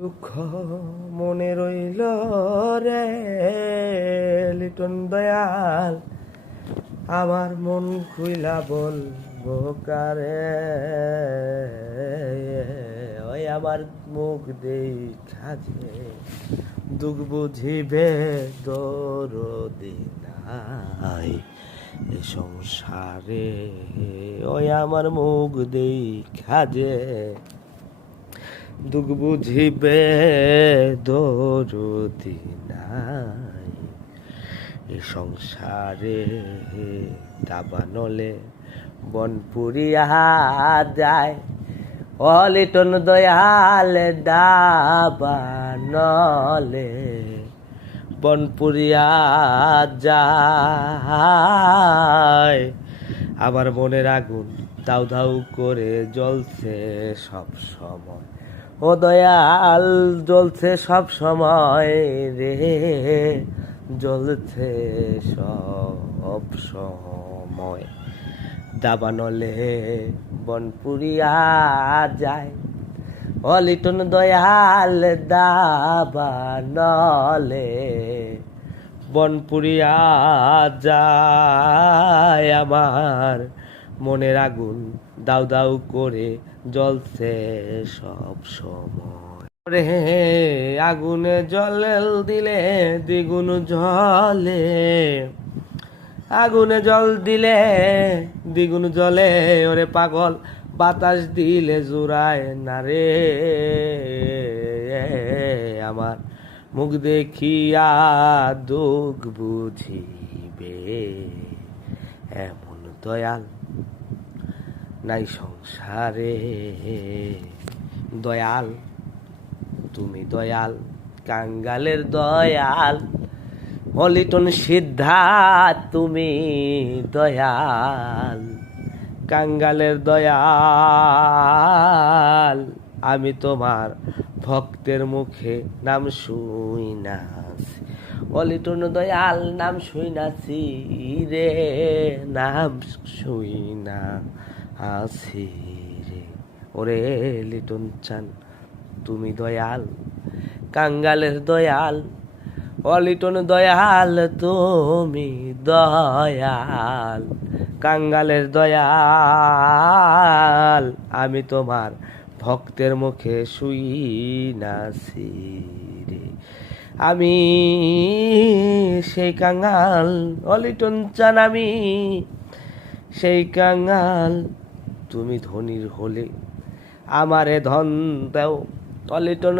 দুঃখ মনে রইল রে, লিটন দয়াল। আমার মন খুইলা বলব কারে, ওই আমার মুখ দেই খাজে দুঃখ বুঝিবে দরদি নাই এ সংসারে। ওই আমার মুখ দেখা যে দুঃখ বুঝিবে দরদি নাই। এ সংসারে দাবানলে বনপুরিয়া যায়। অলিটন দয়াল দাবানলে বনপুরিয়া যায়। আমার মনের আগুন দাউ দাউ করে জ্বলছে সব সময়। ও দয়াল, জ্বলছে সব সময় রে। জ্বলছে সব সময়। দাবানলে বনপুরিয়া যায়। অলিটন দয়াল, দাবানলে বনপুরিয়া যায় আমার। মনের আগুন, দাউ দাউ করে জ্বলছে সব সময়। রে আগুনে জল দিলে, দ্বিগুণ জলে। আগুনে জল দিলে, দ্বিগুণ জলে। ওরে পাগল, বাতাস দিলে জোড়ায় না রে। আমার মুখ দেখিয়া দুঃখ বুঝিবে। এমন দয়াল নাই সংসারে। দয়াল, তুমি দয়াল, কাঙ্গালের দয়াল হলিটন সিদ্ধা, তুমি দয়াল, কাঙ্গালের দয়াল, আমি তোমার ভক্তের মুখে নাম শুই নাছি অলিটন দয়াল, নাম শুই নাছি রে, নাম শুই না আছি রে। ওরে লিটন চান, তুমি দয়াল, কাঙ্গালের দয়াল। অলিটন দয়াল, তুমি দয়াল, কাঙ্গালের দয়াল। আমি তোমার ভক্তের মুখে শুই নাছি রে। আমি সেই কাঙ্গাল অলিটন চান, আমি সেই কাঙ্গাল। তুমি ধনীর হলে। আমারে ধন দাও অলিটন